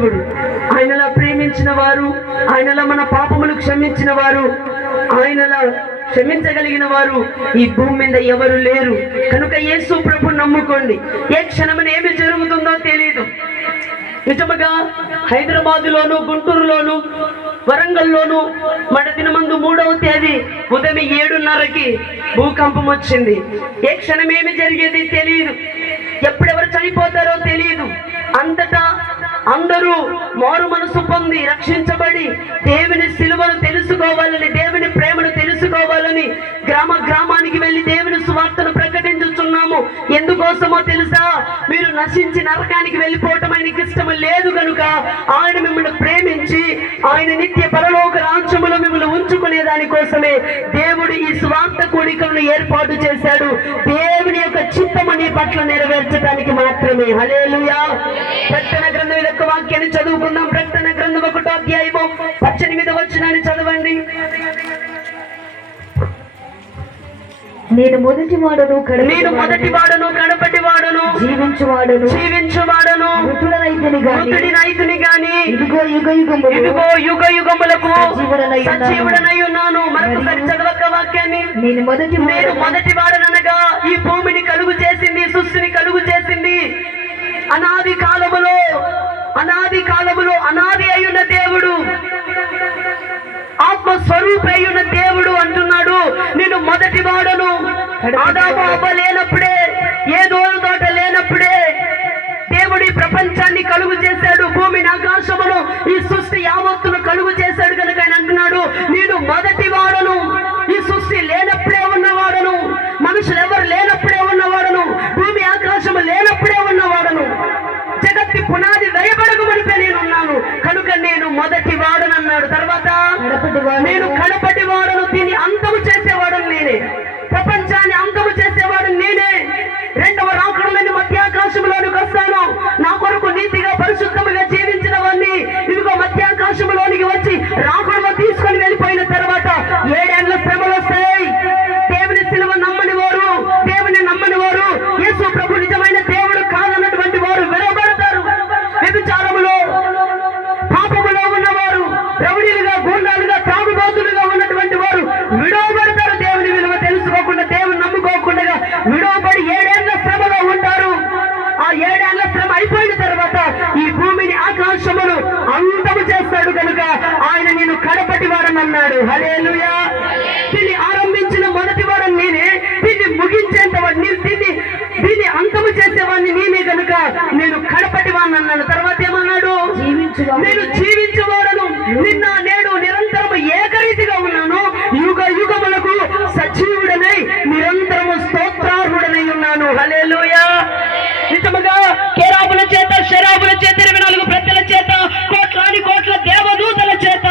దేవుడు. ఆయనలా ప్రేమించిన వారు ఆయనలా మన పాపములు క్షమించిన వారు ఆయనలా క్షమించగలిగిన వారు ఈ భూమి మీద ఎవరు లేరు. కనుక యేసు ప్రభు నమ్ముకోండి. ఏ క్షణమున ఏమి జరుగుతుందో తెలియదు నిజముగా హైదరాబాదులోను గుంటూరులోను వరంగల్లోను మన దినమందు మూడవ తేదీ ఉదయం ఏడున్నరకి భూకంపం వచ్చింది. ఏ క్షణం ఏమి జరిగేది తెలియదు ఎప్పుడెవరు చనిపోతారో తెలియదు అంతటా అందరూ మారు మనసు పొంది రక్షించబడి దేవుని సిలువను తెలుసుకోవాలని దేవుని ప్రేమను తెలుసుకోవాలని గ్రామ గ్రామానికి వెళ్ళి దేవుని సువార్తను ప్రకటించుతున్నాము ఎందుకోసమో తెలుసా? మీరు నశించి నరకానికి వెళ్ళిపోవటం ఆయనకి ఇష్టం లేదు కనుక ఆయన మిమ్మల్ని ప్రేమించి ఆయన నిత్య పరలోక రాజ్యములో మిమ్మల్ని దానికోసమే దేవుడు ఈ స్వార్థ కోడికలను ఏర్పాటు చేశాడు. దేవుని యొక్క చిత్తము నీ పట్ల నెరవేర్చడానికి మాత్రమే. హలేలుయా ప్రకటన గ్రంథం యొక్క వాక్యాన్ని చదువుకుందాం. ప్రకటన గ్రంథం ఒకటో అధ్యాయము పద్దెనిమిది వచ్చినాన్ని చదవండి. నేను మొదటి వాడను నేను మొదటి వాడను కడపటి వాడను. జీవించువాడను. జీవించువాడను. మృతుడనైతని గాని మృతుడి రైతుని గాని ఇదిగో యుగ యుగములు ఇదిగో యుగ యుగములకు సజీవుడనై ఉన్నాను. మరొకసారి చదవక వాక్యాన్ని. నేను మొదటి నేను మొదటి వాడనగా ఈ భూమిని కలుగు చేసింది సృష్టిని కలుగు చేసింది. అనాది కాలములో అనాది కాలములో అనాది అయ్యున్న దేవుడు ఆత్మ స్వరూప అయ్యున్న దేవుడు అంటున్నాడు. నేను మొదటి వాడను. ఆదాము అవ్వ లేనప్పుడే ఏ దోరు తోట లేనప్పుడే దేవుడి ప్రపంచాన్ని కలుగు చేశాడు. భూమిని ఆకాశమును ఈ సృష్టి యావత్తును కలుగు చేశాడు కనుక ఆయన అంటున్నాడు నేను మొదటి వాడను. ఈ సృష్టి లేనప్పుడే ఉన్నవాడను మనుషులు ఎవరు లేనప్పుడే ఉన్నవాడను భూమి ఆకాశము లేనప్పుడే ఉన్నవాడను జగత్తి పునాది వేయబడకు మునిపే నేను ఉన్నాను కనుక నేను మొదటి వాడనన్నాడు. తర్వాత. నేను కడపటి వాడను దీన్ని అంతము చేసేవాడను నేనే. ప్రపంచాన్ని అంతము చేసేవాడు నేనే. రెండవ రాకడలోని మధ్యాకాశంలోనికి వస్తాను. నా కొరకు నీతిగా పరిశుద్ధముగా జీవించిన వాడిని ఈ భూమిని ఆకాశమును అంతము చేస్తాడు కనుక ఆయన నేను కడపటి వాడని అన్నాడు. హలేలుయా దీన్ని ఆరంభించిన మొదటి వాడని నేనే దీన్ని ముగించేంత దీన్ని దీన్ని అంతము చేసేవాడిని నేనే కనుక నేను కడపటి వాడిని అన్నాడు తర్వాత ఏమన్నాడు. నేను జీవించవాడను. నిన్న నేడు నిరంతరము ఏకరీతిగా ఉన్నాను. యుగ యుగములకు సజీవుడనై నిరంతరము స్తోత్రార్హుడనై ఉన్నాను హల్లెలూయా నిజముగా కేరాబుల చేత శరాబుల చేత ఇరవై నాలుగు ప్రజల చేత కోట్లాది కోట్ల దేవదూతల చేత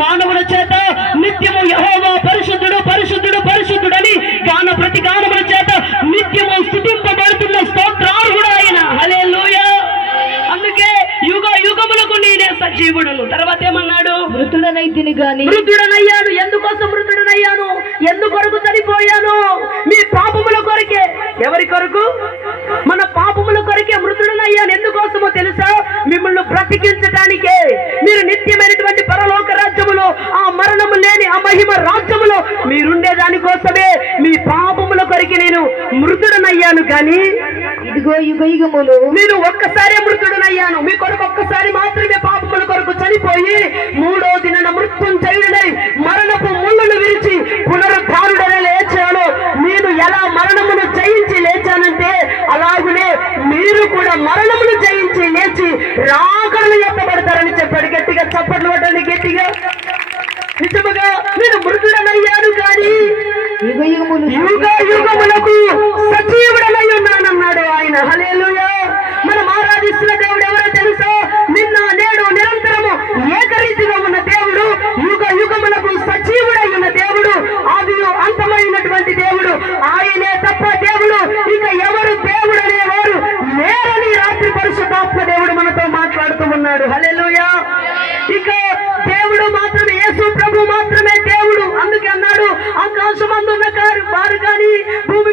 మానవుల చేత నిత్యము యహోవా పరిశుద్ధుడు పరిశుద్ధుడు పరిశుద్ధుడని గాన ప్రతి గానముల చేత నిత్యము స్థుతింపబడుతున్న స్తోత్రార్హుడు ఆయన హల్లెలూయా. అందుకే యుగ యుగములకు నేనే సజీవుడును. తర్వాత ఏమన్నాడు మృతుడనైతిని గాని. మృతుడనయ్యాను. ఎందుకోసం మృతుడనయ్యాను? ఎందుకొరకు చనిపోయాను? మీ పాపముల కొరకే. ఎవరి కొరకు? మన పాపముల కొరకే మృతుడనయ్యాను. ఎందుకోసమో తెలుసా? మిమ్మల్ని బ్రతికించడానికే మీరు నిత్యమైనటువంటి పరలోక రాజ్యములో ఆ మరణము లేని ఆ మహిమ రాజ్యములో మీరుండే దానికోసమే మీ పాపముల కొరకే నేను మృతుడనయ్యాను కానీ. ఇదిగో యుగ యుగములు నేను ఒక్కసారి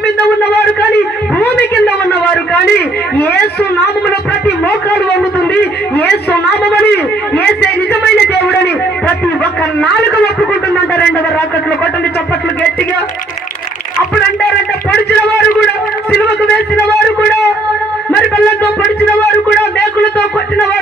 కింద ఉన్నవారు కానీ భూమి కింద ఉన్నవారు కానీ ఏ సునామముల ప్రతి మోకాలు వంగుతుంది. ఏ సునామని ఏసే నిజమైన దేవుడని ప్రతి ఒక్క నాలుగు ఒప్పుకుంటుందంట. రెండవ రాకట్లు కొట్టండి చప్పట్లు గట్టిగా. అప్పుడు అంటారంట పొడిచిన వారు కూడా సిలువకు వేసిన వారు కూడా మరి బల్లంతో పొడిచిన వారు కూడా మేకులతో కొట్టిన వారు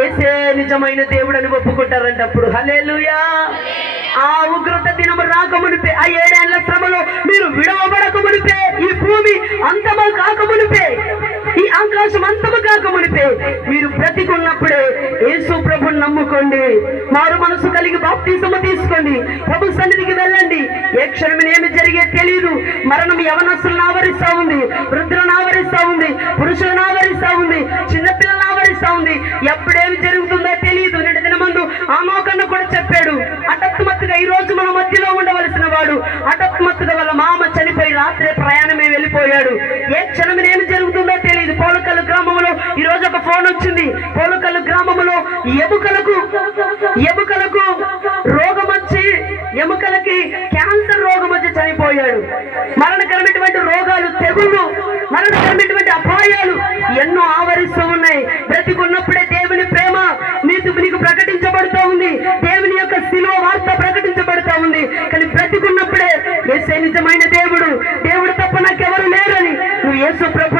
ఏసే నిజమైన దేవుడని ఒప్పుకుంటారంట అప్పుడు. హలేలుయా ఆ ఉగ్రత దినము రాకమునిపే ఆ ఏడేళ్ళ శ్రమలో మీరు విడవబడక మునిపే ఈ భూమి అంతము కాక మునిపే ఈ ఆకాశం అంతము కాక మునిపే మీరు బ్రతికున్నప్పుడే యేసు ప్రభుని నమ్ముకోండి. మారు మనసు కలిగి బాప్తీసము తీసుకోండి. ప్రభు సన్నిధికి వెళ్ళండి. ఏ క్షణం ఏమి జరిగే తెలియదు మరణం యవనస్తులను ఆవరిస్తా ఉంది. వృద్ధులను ఆవరిస్తా ఉంది. పురుషులను ఆవరిస్తా ఉంది. చిన్నపిల్లలను ఆవరిస్తా ఉంది. ఎప్పుడేమి జరుగుతుందో తెలియదు నిన్న దినమందు ఆమోకన్న కూడా చెప్పాడు. హఠాత్మత్తుగా ఈ రోజు మన మధ్యలో ఉండవలసిన వాడు. హఠాత్మత్తుగా వాళ్ళ మామ చనిపోయి రాత్రే ప్రయాణమే వెళ్ళిపోయాడు. రోజు వచ్చింది. పోలకల్లు గ్రామంలో ఎముకలకు ఎముకలకు రోగం వచ్చి ఎముకలకి క్యాన్సర్ రోగం వచ్చి చనిపోయాడు. మరణకరమైనటువంటి రోగాలు తెగుళ్ళు మరణకరమైనటువంటి అపాయాలు ఎన్నో ఆవరిస్తూ ఉన్నాయి. బ్రతికున్నప్పుడే దేవుని ప్రేమ నీకు నీకు ప్రకటించబడుతూ ఉంది. దేవుని యొక్క శిలువ వార్త ప్రకటించబడుతూ ఉంది. కానీ బ్రతికున్నప్పుడే యేసే నిజమైన దేవుడు. దేవుడు తప్ప నాకెవరు లేరని నువ్వు యేసు ప్రభు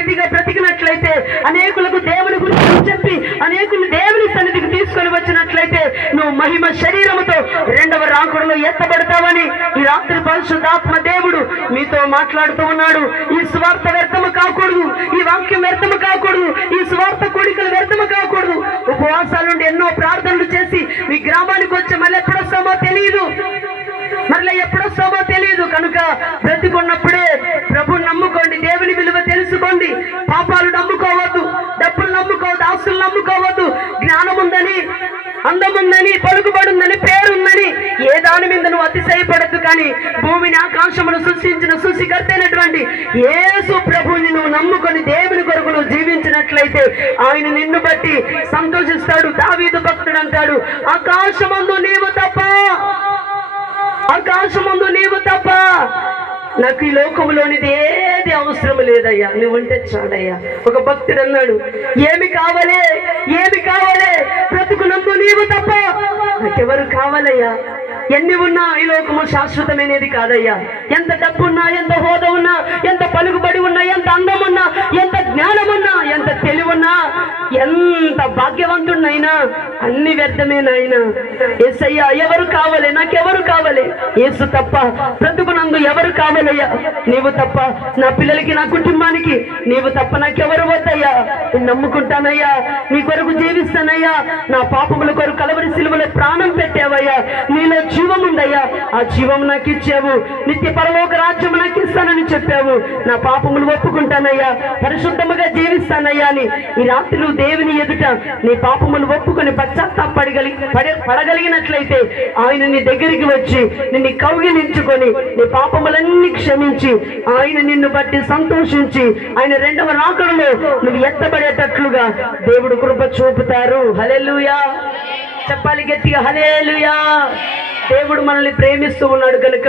నమ్ముకొని బ్రతికినట్లయితే అనేకులకు దేవుని గురించి చెప్పి అనేకులు దేవుని సన్నిధికి తీసుకొని వచ్చినట్లయితే నువ్వు మహిమ శరీరముతో రెండవ రాకుడులో ఎత్తబడతావని ఈ రాత్రి పరిశుద్ధాత్మ దేవుడు మీతో మాట్లాడుతూ ఉన్నాడు. ఈ స్వార్థ వ్యర్థము కాకూడదు. ఈ వాక్యం వ్యర్థము కాకూడదు. ఈ స్వార్థ కోడికలు వ్యర్థము కాకూడదు. ఉపవాసాల నుండి ఎన్నో ప్రార్థనలు చేసి మీ గ్రామానికి వచ్చి మళ్ళీ ఎప్పుడొస్తామో తెలియదు మరలా ఎప్పుడొస్తామో తెలియదు కనుక బ్రతికున్నప్పుడే ఆస్తులు నమ్ముకోవద్దు. జ్ఞానం ఉందని అందముందని పలుకుబడుందని పేరుందని ఏ దాని మీద నువ్వు అతిశయపడద్దు కానీ భూమిని ఆకాంక్షమును సృష్టించిన సృష్టికర్తైనటువంటి యేసు ప్రభుని నువ్వు నమ్ముకొని దేవుని కొరకు నువ్వు జీవించినట్లయితే ఆయన నిన్ను బట్టి సంతోషిస్తాడు దావీదు భక్తుడు అంటాడు ఆకాశమందు నీవు తప్ప ఆకాశమందు నీవు తప్ప నాకు ఈ లోకంలోనిది ఏది అవసరం లేదయ్యా? నువ్వు ఉంటే చాలయ్యా. ఒక భక్తుడు అన్నాడు ఏమి కావాలి? ఏమి కావాలి? బ్రతుకునందు నీవు తప్ప నాకెవరు కావాలయ్యా? ఎన్ని ఉన్నా ఈ లోకము శాశ్వతమైనది కాదయ్యా. ఎంత డబ్బు ఉన్నా ఎంత హోదా ఉన్నా ఎంత పలుకుబడి ఉన్నా ఎంత అందం ఉన్నా ఎంత జ్ఞానం ఉన్నా ఎంత తెలివున్నా ఎంత భాగ్యవంతుడినైనా అన్ని వ్యర్థమేనాయనా ఏసయ్యా ఎవరు కావాలి? నాకెవరు కావాలి? ఏసు తప్ప బ్రతుకునందు ఎవరు కావాలయ్యా? నీవు తప్ప నా పిల్లలకి నా కుటుంబానికి నీవు తప్ప నాకెవరు వద్దయ్యా? నేను నమ్ముకుంటానయ్యా. నీ కొరకు జీవిస్తానయ్యా. నా పాపముల కొరకు కలవరి సిలువలో ప్రాణం పెట్టావయ్యా. నీలో జీవం ఉందయ్యా ఆ జీవం నాకు ఇచ్చావు నిత్య పరలోక రాజ్యం నాకు ఇస్తానని చెప్పావు. నా పాపములు ఒప్పుకుంటానయ్యా. పరిశుద్ధముగా జీవిస్తానయ్యా అని ఈ రాత్రి నువ్వు దేవుని ఎదుట నీ పాపములు ఒప్పుకొని పశ్చాత్తాపడగలి పడ- పడగలిగినట్లయితే ఆయన నీ దగ్గరికి వచ్చి నిన్ను కౌగిలించుకొని నీ పాపములన్నీ క్షమించి ఆయన నిన్ను బట్టి సంతోషించి ఆయన రెండవ రాకడలో నువ్వు ఎత్తబడేటట్లుగా దేవుడు కృప చూపుతారు. హలెలుయా చెప్పాలి గట్టిగా హలేలుయా దేవుడు మనల్ని ప్రేమిస్తూ ఉన్నాడు కనుక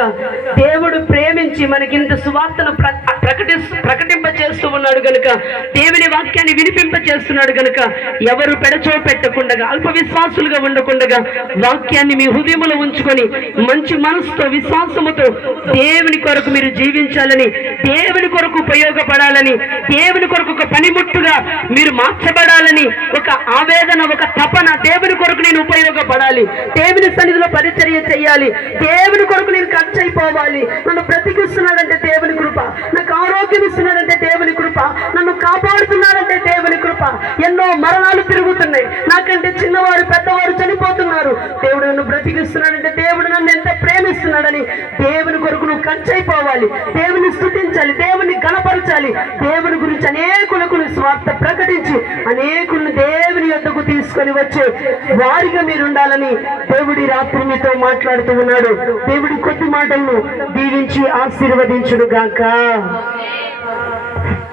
దేవుడు ప్రేమించి మనకి ఇంత సువార్తను ప్ర ప్రకటి ప్రకటింప చేస్తూ ఉన్నాడు కనుక దేవుని వాక్యాన్ని వినిపింప చేస్తున్నాడు కనుక ఎవరు పెడచో పెట్టకుండా అల్ప విశ్వాసులుగా ఉండకుండా వాక్యాన్ని మీ హృదయములో ఉంచుకొని మంచి మనసుతో విశ్వాసముతో దేవుని కొరకు మీరు జీవించాలని దేవుని కొరకు ఉపయోగపడాలని దేవుని కొరకు ఒక పనిముట్టుగా మీరు మార్చబడాలని ఒక ఆవేదన ఒక తపన దేవుని కొరకు నేను ఉపయోగపడాలి. దేవుని సన్నిధిలో పరిచర్య చేయాలి. దేవుని కొరకు నేను ఖర్చు అయిపోవాలి నన్ను బ్రతికిస్తున్నాడంటే దేవుని కృప. నాకు ఆరోగ్యం ఇస్తున్నాడంటే దేవుని కృప. నన్ను కాపాడుతున్నాడంటే దేవుని కృప. ఎన్నో మరణాలు తిరుగుతున్నాయి. నాకంటే చిన్నవారు పెద్దవారు చనిపోతున్నారు. దేవుడు నన్ను బ్రతికిస్తున్నాడంటే దేవుడు నన్ను ఎంత చేస్తున్నాడని దేవుని కొరకు నువ్వు ఖర్చు దేవుని స్థుతించాలి దేవుని గణపరచాలి. దేవుని గురించి అనేకులకు స్వార్థ ప్రకటించి అనేకులను దేవుని యొద్దకు తీసుకొని వచ్చే వారిగా మీరు ఉండాలని దేవుడి రాత్రి మీతో మాట్లాడుతూ ఉన్నాడు. దేవుడి కొద్ది మాటలను దీవించి ఆశీర్వదించుడు గాక